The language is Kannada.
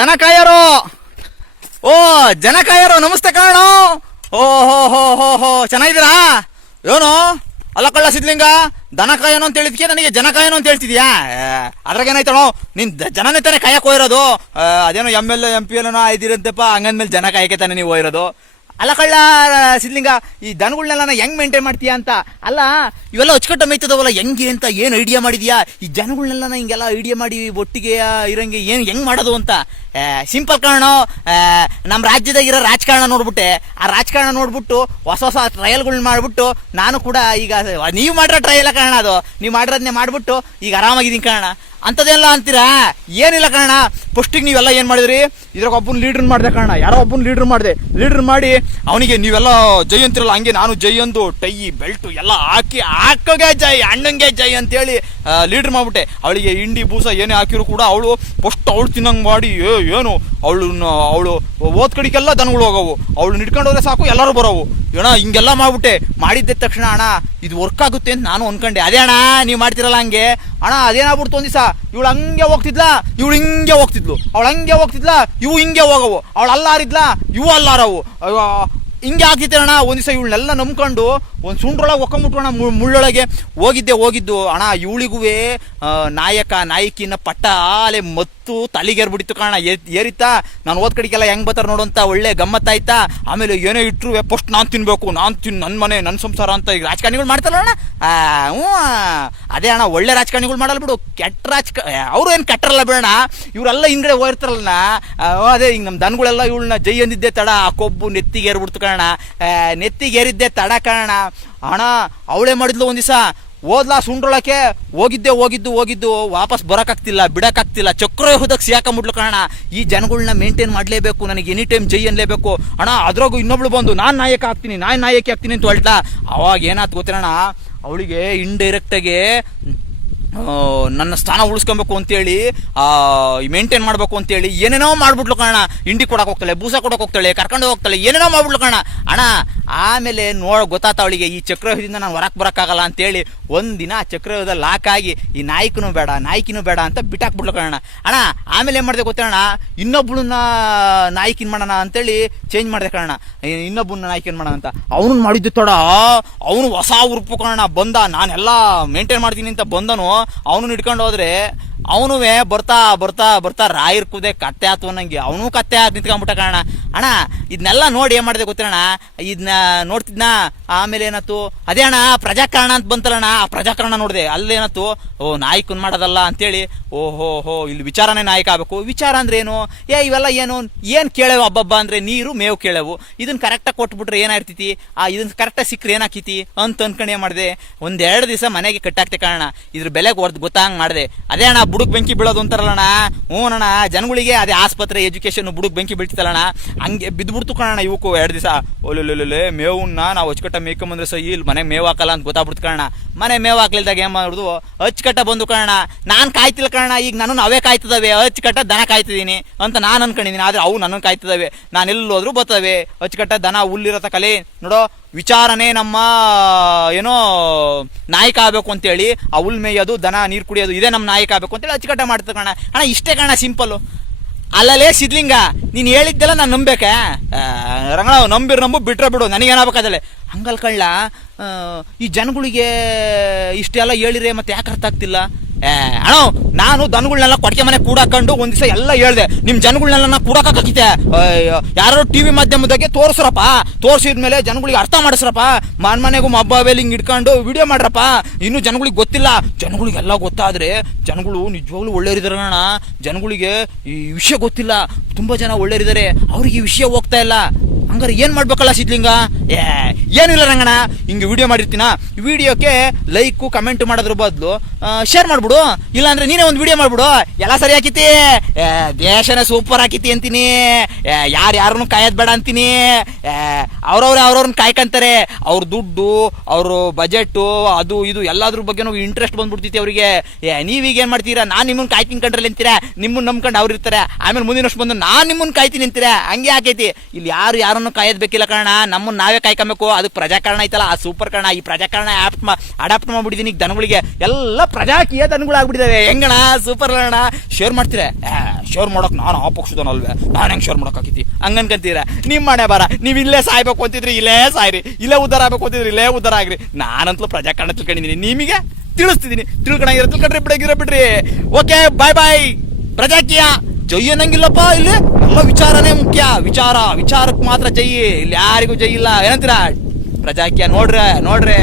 ದನ ಕಾಯರು. ಓ, ಜನ ಕಾಯರು, ನಮಸ್ತೆ ಕಾರಣ ಓ, ಹೋ ಹೋ ಹೋ ಹೋ, ಚೆನ್ನಾಗಿದ್ದೀರಾ? ಏನು? ಅಲ್ಲ ಕಳ್ಳ ಸಿದ್ಲಿಂಗ ದನ ಕಾಯನು ಅಂತ ಹೇಳಿದ್ಕೆ ನನಗೆ ಜನ ಕಾಯನು ಅಂತ ಹೇಳ್ತಿದ್ಯಾ? ಅದ್ರಾಗ ಏನಾಯ್ತಣೋ ನಿನ್ ಜನನೇ ತಾನೇ ಕಾಯಕ್ಕೆ ಹೋಗಿರೋದು. ಅದೇನೋ ಎಂ ಎಲ್ ಎಂ ಪಿ ಎಲ್ಲನೋ ಆಯ್ತಿರಂತಪ್ಪ ಹಂಗಂದ್ಮೇಲೆ ಜನ ಕಾಯಕ್ಕೆ ತಾನೇ ನೀವು ಹೋಗಿರೋದು. ಅಲ್ಲ ಕಳ್ಳ ಸಿದ್ಲಿಂಗ ಈ ದನಗಳನ್ನೆಲ್ಲ ಹೆಂಗ್ ಮೇಂಟೈನ್ ಮಾಡ್ತೀಯಾ ಅಂತ? ಅಲ್ಲ, ಇವೆಲ್ಲ ಹೊಚ್ಕಟ್ಟ ಮೇಯ್ತದವಲ್ಲ, ಹೆಂಗೆ ಅಂತ ಏನು ಐಡಿಯಾ ಮಾಡಿದ್ಯಾ? ಈ ಜನಗಳನ್ನೆಲ್ಲ ಹಿಂಗೆಲ್ಲ ಐಡಿಯಾ ಮಾಡಿ ಒಟ್ಟಿಗೆ ಇರಂಗೆ ಏನು ಹೆಂಗ್ ಮಾಡೋದು ಅಂತ? ಸಿಂಪಲ್ ಕಾರಣ ನಮ್ಮ ರಾಜ್ಯದಾಗ ಇರೋ ರಾಜಕಾರಣ ನೋಡ್ಬಿಟ್ಟೆ. ಆ ರಾಜಕಾರಣ ನೋಡ್ಬಿಟ್ಟು ಹೊಸ ಹೊಸ ಟ್ರಯಲ್ಗಳನ್ನ ಮಾಡ್ಬಿಟ್ಟು, ನಾನು ಕೂಡ ಈಗ ನೀವು ಮಾಡಿರೋ ಟ್ರಯಲ್ ಕಾರಣ ಅದು. ನೀವು ಮಾಡಿರೋದನ್ನೇ ಮಾಡ್ಬಿಟ್ಟು ಈಗ ಆರಾಮಾಗಿದ್ದೀನಿ ಕಾರಣ. ಅಂಥದ್ದೆಲ್ಲ ಅಂತೀರಾ? ಏನಿಲ್ಲ ಕಾರಣ ಫಸ್ಟಿಗೆ ನೀವೆಲ್ಲ ಏನು ಮಾಡಿದ್ರಿ? ಇದ್ರಾಗ ಒಬ್ಬನ ಲೀಡ್ರ್ ಮಾಡಿದೆ ಕಾರಣ ಯಾರೋ ಒಬ್ಬನ ಲೀಡ್ರ್ ಮಾಡಿದೆ. ಲೀಡ್ರ್ ಮಾಡಿ ಅವನಿಗೆ ನೀವೆಲ್ಲ ಜೈ ಅಂತಿರಲ್ಲ ಹಂಗೆ ನಾನು ಜೈ ಅಂದು ಟೈ, ಬೆಲ್ಟು ಎಲ್ಲ ಹಾಕಿ, ಹಾಕೋಗೆ ಜೈ, ಅಣ್ಣಂಗೆ ಜೈ ಅಂತೇಳಿ ಲೀಡ್ರ್ ಮಾಡ್ಬಿಟ್ಟೆ. ಅವಳಿಗೆ ಹಿಂಡಿ, ಬೂಸ, ಏನೇ ಹಾಕಿದ್ರು ಕೂಡ ಅವಳು ಫಸ್ಟ್ ಅವಳು ತಿನ್ನಂಗೆ ಮಾಡಿ, ಏ, ಏನು? ಅವಳು ಅವಳು ಓದ್ ಕಡೆಗೆಲ್ಲ ದನಗಳು ಹೋಗವು. ಅವಳು ನಿಡ್ಕೊಂಡು ಹೋದ್ರೆ ಸಾಕು, ಎಲ್ಲರೂ ಬರೋವು. ಅಣ್ಣ ಹಿಂಗೆಲ್ಲ ಮಾಡ್ಬಿಟ್ಟೆ. ಮಾಡಿದ್ದ ತಕ್ಷಣ, ಅಣ್ಣ, ಇದು ವರ್ಕ್ ಆಗುತ್ತೆ ಅಂತ ನಾನು ಅನ್ಕೊಂಡೆ. ಅದೇ ಅಣ್ಣ, ನೀವು ಮಾಡ್ತಿರಲ್ಲ ಹಂಗೆ? ಅಣ್ಣ, ಅದೇನಾಗ್ಬಿಡ್ತು ಒಂದು ದಿವಸ? ಇವಳು ಹಂಗೆ ಹೋಗ್ತಿದ್ಲಾ? ಇವಳು ಹಿಂಗೆ ಹೋಗ್ತಿದ್ಲು. ಅವಳು ಹಂಗೆ ಹೋಗ್ತಿದ್ಲಾ? ಇವು ಹಿಂಗೆ ಹೋಗವು. ಅವಳು ಅಲ್ಲಾರಿದ್ಲಾ? ಇವು ಅಲ್ಲಾರವು. ಹಿಂಗೆ ಆಗ್ತಿತ್ತೆ ಅಣ್ಣ. ಒಂದ್ ದಿವಸ ಇವಳನ್ನೆಲ್ಲ ನಂಬ್ಕೊಂಡು ಒಂದು ಸುಂಡ್ರೊಳಗೆ ಒಕ್ಕೊಂಬಿಟ್ರು ಅಣ್ಣ. ಮು- ಮುಳ್ಳೊಳಗೆ ಹೋಗಿದ್ದೆ ಹೋಗಿದ್ದು. ಅಣ್ಣ ಇವಳಿಗೂ ನಾಯಕ ನಾಯಕಿನ ಪಟ್ಟ ಆಲೆ ಮತ್ತು ತಲೆಗೇರ್ಬಿಡಿತ್ತು ಕಾಣ ಏರಿತಾ ನಾನು ಓದ್ ಕಡೆಗೆಲ್ಲ ಹೆಂಗ್ ಬರ್ತಾರೆ ಅಂತ ಒಳ್ಳೆ ಗಮ್ಮತ್ತಾಯ್ತಾ ಆಮೇಲೆ ಏನೋ ಇಟ್ಟರು ಫಸ್ಟ್ ನಾನು ತಿನ್ಬೇಕು. ನಾನು ತಿನ್ ನನ್ನ ಮನೆ ನನ್ನ ಸಂಸಾರ ಅಂತ ಈಗ ರಾಜಕಾರಣಿಗಳು ಮಾಡ್ತಾರಲ್ಲ ಅಣ್ಣ. ಆ, ಹ್ಞೂ ಅದೇ ಅಣ್ಣ, ಒಳ್ಳೆ ರಾಜಕಾರಣಿಗಳು ಮಾಡಲ್ಲ ಬಿಡು. ಕೆಟ್ಟ ರಾಜಕ ಅವರು ಏನು ಕೆಟ್ಟರಲ್ಲ ಬಿಡೋಣ ಇವರೆಲ್ಲ ಹಿಂಗಡೆ ಹೋಗಿರ್ತಾರಲ್ಲ ಅದೇ ಹಿಂಗೆ ನಮ್ಮ ದನಗಳೆಲ್ಲ ಇವಳನ್ನ ಜೈ ಅಂದಿದ್ದೆ ತಡ. ಆ ಕೊಬ್ಬು ನೆತ್ತಿಗೆ ಏರ್ಬಿಡ್ತು ಕಾರಣ ನೆತ್ತಿಗೆ ಏರಿದ್ದೆ ತಡ ಕಾರಣ ಅಣ್ಣ, ಅವಳೇ ಮಾಡಿದ್ಲು ಒಂದು ದಿವಸ. ಓದ್ಲಾ ಸುಂಡ್ರೊಳಕ್ಕೆ ಹೋಗಿದ್ದೆ, ಹೋಗಿದ್ದು ಹೋಗಿದ್ದು. ವಾಪಸ್ ಬರೋಕ್ಕಾಗ್ತಿಲ್ಲ, ಬಿಡೋಕ್ಕಾಗ್ತಿಲ್ಲ. ಚಕ್ರ ಚಕ್ರವ್ಯೂಹದಾಗ ಮುಡ್ಲು ಕಾರಣ ಈ ಜನಗಳನ್ನ ಮೇಂಟೈನ್ ಮಾಡಲೇಬೇಕು. ನನಗೆ ಎನಿ ಟೈಮ್ ಜೈ ಅನ್ಲೇಬೇಕು. ಅಣ್ಣ, ಅದ್ರಾಗೂ ಇನ್ನೊಬ್ಳು ಬಂದು, ನಾನು ನಾಯಕ ಆಗ್ತೀನಿ, ನಾನು ನಾಯಕಿ ಆಗ್ತೀನಿ ಅಂತ ಹೊಳ್ತಾ. ಅವಾಗ ಏನಾಯ್ತು ಗೊತ್ತೇನಣ್ಣ? ಅವಳಿಗೆ ಇಂಡೈರೆಕ್ಟಾಗಿ ನನ್ನ ಸ್ಥಾನ ಉಳಿಸ್ಕೊಬೇಕು ಅಂತೇಳಿ ಮೇಂಟೈನ್ ಮಾಡಬೇಕು ಅಂತೇಳಿ ಏನೇನೋ ಮಾಡ್ಬಿಟ್ಲು ಕಣ ಇಂಡಿ ಕೊಡಕ್ಕೆ ಹೋಗ್ತಾಳೆ, ಬೂಸ ಕೊಡಕ್ಕೆ ಹೋಗ್ತಾಳೆ, ಕರ್ಕೊಂಡು ಹೋಗ್ತಾಳೆ, ಏನೇನೋ ಮಾಡ್ಬಿಟ್ಲು ಕಣ ಅಣ್ಣ, ಆಮೇಲೆ ನೋಡ ಗೊತ್ತಾತ ಅವಳಿಗೆ, ಈ ಚಕ್ರವ್ಯೂಹದಿಂದ ನಾನು ಹೊರಕ್ಕೆ ಬರೋಕ್ಕಾಗಲ್ಲ ಅಂತೇಳಿ ಒಂದಿನ ಆ ಚಕ್ರವ್ಯೂಹದ ಲಾಕ್ ಆಗಿ, ಈ ನಾಯಕನೂ ಬೇಡ, ನಾಯಕಿನೂ ಬೇಡ ಅಂತ ಬಿಟ್ಟಾಕ್ಬಿಟ್ಲು ಕಣ ಅಣ್ಣ, ಆಮೇಲೆ ಏನು ಮಾಡಿದೆ ಗೊತ್ತೇಣ ಇನ್ನೊಬ್ಳನ್ನ ನಾಯಕಿನ್ ಮಾಡೋಣ ಅಂತೇಳಿ ಚೇಂಜ್ ಮಾಡಿದೆ ಕಣ ಇನ್ನೊಬ್ಬನ ನಾಯಕಿನ ಮಾಡೋಣ ಅಂತ. ಅವನು ಮಾಡಿದ್ದು ತಡ. ಅವನು ಹೊಸ ಉರುಪು ಕಣ ಬಂದ, ನಾನೆಲ್ಲ ಮೇಂಟೈನ್ ಮಾಡ್ತೀನಿ ಅಂತ ಬಂದನು. ಅವನು ಇಟ್ಕೊಂಡು ಹೋದ್ರೆ ಅವನು ಬರ್ತಾ ಬರ್ತಾ ಬರ್ತಾ ರಾಯರ್ ಕುದೆ ಕತ್ತೆ ಆತು ಅನ್ನಂಗೆ. ಅವನು ಕತ್ತೆ ಆಗಿ ನಿಂತ್ಕೊಂಡ್ಬಿಟ್ಟ ಕಾರಣ. ಅಣ್ಣ ಇದನ್ನೆಲ್ಲ ನೋಡಿ ಏನು ಮಾಡಿದೆ ಗೊತ್ತಿರೋಣ ಇದನ್ನ ನೋಡ್ತಿದ್ನ? ಆಮೇಲೆ ಏನಾಯ್ತು? ಅದೇ ಅಣ್ಣ, ಪ್ರಜಾಕರಣ ಅಂತ ಬಂತಲ್ಲಣ್ಣ. ಆ ಪ್ರಜಾಕರಣ ನೋಡಿದೆ. ಅಲ್ಲೇನಾಯ್ತು ಓ ನಾಯಕನ್ ಮಾಡೋದಲ್ಲ ಅಂತೇಳಿ. ಓಹೋ, ಹೋ, ಇಲ್ಲಿ ವಿಚಾರನೇ ನಾಯಕ ಆಗಬೇಕು. ವಿಚಾರ ಅಂದ್ರೆ ಏನು? ಏ, ಇವೆಲ್ಲ ಏನು? ಏನು ಕೇಳೇವು ಹಬ್ಬಬ್ಬ ಅಂದ್ರೆ ನೀರು, ಮೇವು ಕೇಳೇವು. ಇದನ್ನ ಕರೆಕ್ಟಾಗಿ ಕೊಟ್ಬಿಟ್ರೆ ಏನಾಗ್ತೈತಿ ಆ ಇದನ್ನ ಕರೆಕ್ಟಾಗಿ ಸಿಕ್ಕರೆ ಏನಾಕೈತಿ ಅಂತ ಅನ್ಕೊಂಡು ಏನು ಮಾಡಿದೆ? ಒಂದೆರಡು ದಿವಸ ಮನೆಗೆ ಕಟ್ಟಾಕ್ತೆ ಕಾರಣ. ಇದ್ರ ಬೆಲೆಗೆ ಹೊರ್ದು ಗೊತ್ತಾಂಗ್ ಮಾಡಿದೆ. ಅದೇ ಅಣ್ಣ ಬುಡಕ್ ಬೆಂಕಿ ಬೀಳೋದು ಅಂತಾರಲ್ಲಣ್ಣ ಹ್ಞೂ ಅಣ್ಣ, ಜನಗಳಿಗೆ ಅದೇ ಆಸ್ಪತ್ರೆ ಎಜುಕೇಶನ್ ಬುಡಕ್ ಬೆಂಕಿ ಬೀಳ್ತಿತ್ತಲ್ಲಣ್ಣ ಹಂಗೆ ಬಿದ್ದುಬಿಡ್ತು ಕಣಣ್ಣ ಇವಕ್ಕೂ ಎರಡು ದಿವಸ. ಒಲ್ಲೊಲ್ಲೊಲ್ಲೇ ಮೇವನ್ನ ನಾವು ಅಚ್ಚುಕಟ್ಟ ಮೇಯ್ಕೊಂಬಂದ್ರೆ ಸಹ ಇಲ್ಲಿ ಮನೆಗೆ ಮೇವು ಹಾಕಲ್ಲ ಅಂತ ಗೊತ್ತಾಗ್ಬಿಡ್ತು ಕಣ ಮನೆ ಮೇವು ಹಾಕ್ಲಿಲ್ದಾಗ ಏನು ಮಾಡೋದು? ಅಚ್ಚುಕಟ್ಟ ಬಂದು ಕಣ ನಾನು ಕಾಯ್ತಿಲ್ಲ ಕಣ ಈಗ ನಾನು ಅವೇ ಕಾಯ್ತದವೆ. ಅಚ್ಚುಕಟ್ಟ ದನ ಕಾಯ್ತಿದ್ದೀನಿ ಅಂತ ನಾನು ಅನ್ಕೊಂಡಿದ್ದೀನಿ ಆದರೆ ಅವು ನನ್ನನ್ನು ಕಾಯ್ತಿದ್ದಾವೆ ನಾನು ಎಲ್ಲೋದ್ರೂ ಬರ್ತವೆ. ಅಚ್ಚುಕಟ್ಟ ದನ ಹುಲ್ಲಿರತ್ತ ಕಲೆ. ನೋಡೋ ವಿಚಾರನೇ ನಮ್ಮ, ಏನೋ, ನಾಯಕ ಆಗಬೇಕು ಅಂತೇಳಿ ಹುಲ್ ಮೇಯೋದು, ದನ, ನೀರು ಕುಡಿಯೋದು, ಇದೇ ನಮ್ಮ ನಾಯಕ ಆಗಬೇಕು ಅಂತೇಳಿ ಅಚ್ಚುಕಟ್ಟ ಮಾಡ್ತದೆ ಕಣ ಅಣ್ಣ, ಇಷ್ಟೇ ಕಣ ಸಿಂಪಲ್ಲು. ಅಲ್ಲಲೇ ಸಿದ್ಲಿಂಗ, ನೀನು ಹೇಳಿದ್ದೆಲ್ಲ ನಾನು ನಂಬೇಕೆ? ರಂಗಣ ನಂಬಿರು ನಂಬು, ಬಿಟ್ರೆ ಬಿಡು ನನಗೇನಾಗಬೇಕಾದಲ್ಲೇ ಹಂಗಲ್ ಕಳ್ಳ ಈ ಜನಗಳಿಗೆ ಇಷ್ಟೆಲ್ಲ ಹೇಳಿರೆ ಮತ್ತೆ ಯಾಕೆ ಅರ್ಥ ಆಗ್ತಿಲ್ಲ? ಏ, ಅಣ್ಣ ನಾನು ದನಗಳನ್ನೆಲ್ಲ ಕೊಡಕೆ ಮನೆ ಕೂಡಾಕೊಂಡು ಒಂದ್ ದಿವಸ ಎಲ್ಲ ಹೇಳ್ದೆ. ನಿಮ್ ಜನಗಳನ್ನೆಲ್ಲ ಕೂಡಾಕತ್ತೆ ಯಾರು ಟಿವಿ ಮಾಧ್ಯಮದಾಗೆ ತೋರಿಸ್ರಪ್ಪ. ತೋರಿಸಿದ್ಮೇಲೆ ಜನಗಳಿಗೆ ಅರ್ಥ ಮಾಡಿಸ್ರಪ್ಪ. ಮನ್ ಮನೆಗೂ ಮೊಬೈಲ್ ಹಿಂಗ್ ಇಟ್ಕೊಂಡು ವಿಡಿಯೋ ಮಾಡ್ರಪ್ಪ. ಇನ್ನು ಜನಗಳಿಗೆ ಗೊತ್ತಿಲ್ಲ. ಜನಗಳಿಗೆಲ್ಲ ಗೊತ್ತಾದ್ರೆ ಜನಗಳು ನಿಜವಾಗ್ಲೂ ಒಳ್ಳೇರಿದಾರಣ ಜನಗಳಿಗೆ ಈ ವಿಷಯ ಗೊತ್ತಿಲ್ಲ. ತುಂಬಾ ಜನ ಒಳ್ಳೆಯರಿದ್ದಾರೆ ಅವ್ರಿಗೆ ಈ ವಿಷಯ ಹೋಗ್ತಾ ಇಲ್ಲ. ಹಂಗಾರೆ ಏನ್ ಮಾಡ್ಬೇಕಲ್ಲ ಸಿದ್ಲಿಂಗ ಏ, ಏನಿಲ್ಲ ರಂಗಣ ಹಿಂಗೆ ವಿಡಿಯೋ ಮಾಡಿರ್ತೀನ. ವಿಡಿಯೋಕ್ಕೆ ಲೈಕು ಕಮೆಂಟ್ ಮಾಡೋದ್ರ ಬದಲು ಶೇರ್ ಮಾಡ್ಬಿಡು. ಇಲ್ಲಾಂದ್ರೆ ನೀನೇ ಒಂದು ವಿಡಿಯೋ ಮಾಡ್ಬಿಡು. ಎಲ್ಲ ಸರಿ ಹಾಕಿತಿ ದೇಶನೇ ಸೂಪರ್ ಹಾಕಿತಿ ಅಂತೀನಿ. ಯಾರು ಯಾರನ್ನು ಕಾಯೋದ್ ಬೇಡ ಅಂತೀನಿ. ಅವ್ರವ್ರೆ ಅವ್ರವ್ರನ್ನ ಕಾಯ್ಕಂತಾರೆ. ಅವ್ರ ದುಡ್ಡು, ಅವ್ರ ಬಜೆಟ್ಟು ಅದು ಇದು ಎಲ್ಲದ್ರ ಬಗ್ಗೆನೂ ಇಂಟ್ರೆಸ್ಟ್ ಬಂದ್ಬಿಡ್ತೈತಿ ಅವರಿಗೆ. ನೀವೀಗ ಏನು ಮಾಡ್ತೀರಾ? ನಾನು ನಿಮ್ಮನ್ನ ಕಾಯ್ತೀನಿ ಕಂಡ್ರಲ್ಲಿ ಅಂತೀರಾ? ನಿಮ್ಮನ್ನ ನಂಬ್ಕೊಂಡು ಅವ್ರು ಇರ್ತಾರೆ. ಆಮೇಲೆ ಮುಂದಿನ ವರ್ಷ ಬಂದು ನಾನು ನಿಮ್ಮನ್ನ ಕಾಯ್ತೀನಿ ಅಂತೀರಾ? ಹಂಗೆ ಆಕೈತಿ. ಇಲ್ಲಿ ಯಾರು ಯಾರು ಯಾರನ್ನು ಕಾಯೋದ್ಬೇಕಿಲ್ಲ ಕಾರಣ. ನಮ್ಮನ್ನು ನಾವೇ ಕಾಯ್ಕೊಬೇಕು. ಅದು ಪ್ರಜಾಕರಣ ಐತಲ್ಲ, ಆ ಸೂಪರ್ ಕಾರಣ. ಈ ಪ್ರಜಾಕರಣ ಮಾ ಅಡಾಪ್ಟ್ ಮಾಡ್ಬಿಟ್ಟಿದ್ದೀನಿ ಈಗ ದನಗಳಿಗೆ. ಎಲ್ಲ ಪ್ರಜಾಕೀಯ ದನಗಳಾಗ್ಬಿಟ್ಟಿದ್ದಾವೆ ಹೆಂಗಣ ಸೂಪರ್ ಅಣ್ಣ? ಶೇರ್ ಮಾಡ್ತೀರ? ಶೇರ್ ಮಾಡೋಕೆ ನಾನು ಆ ಪಕ್ಷದನಲ್ವೇ ನಾನು ಹೆಂಗೆ ಶೇರ್ ಮಾಡೋಕ್ ಹಾಕಿತಿ ಹಂಗನ್ಕಂತೀರ ನಿಮ್ಮ ಮನೆ ಬಾರ. ನೀವು ಇಲ್ಲೇ ಸಾಯ್ಬೇಕು ಅಂತಿದ್ರಿ, ಇಲ್ಲೇ ಸಾಯ್ರಿ. ಇಲ್ಲೇ ಉದ್ದಾರ ಆಗ್ಬೇಕು ಅಂತಿದ್ರಿ, ಇಲ್ಲೇ ಉದ್ದಾರ ಆಗ್ರಿ. ನಾನಂತಲೂ ಪ್ರಜಾಕರಣ ತಿಳ್ಕೊಂಡಿದ್ದೀನಿ ನಿಮಗೆ ತಿಳಿಸ್ತಿದ್ದೀನಿ ತಿಳ್ಕೊಂಡಾಗಿರೋ ತಿಳ್ಕೊಂಡ್ರಿ ಬಿಡಗಿರೋ ಬಿಡ್ರಿ. ಓಕೆ ಬಾಯ್ ಬಾಯ್ ಪ್ರಜಾಕೀಯ. ಜೈ ಅನ್ನಂಗಿಲ್ಲಪ್ಪ ಇಲ್ಲಿ? ನಮ್ಮ ವಿಚಾರನೇ ಮುಖ್ಯ. ವಿಚಾರ, ವಿಚಾರಕ್ಕೆ ಮಾತ್ರ ಜೈ ಇಲ್ಲಿ ಯಾರಿಗೂ ಜೈ ಇಲ್ಲ ಏನಂತೀರಾ? ಪ್ರಜಾಕ್ಯ ನೋಡ್ರೆ, ನೋಡ್ರಿ.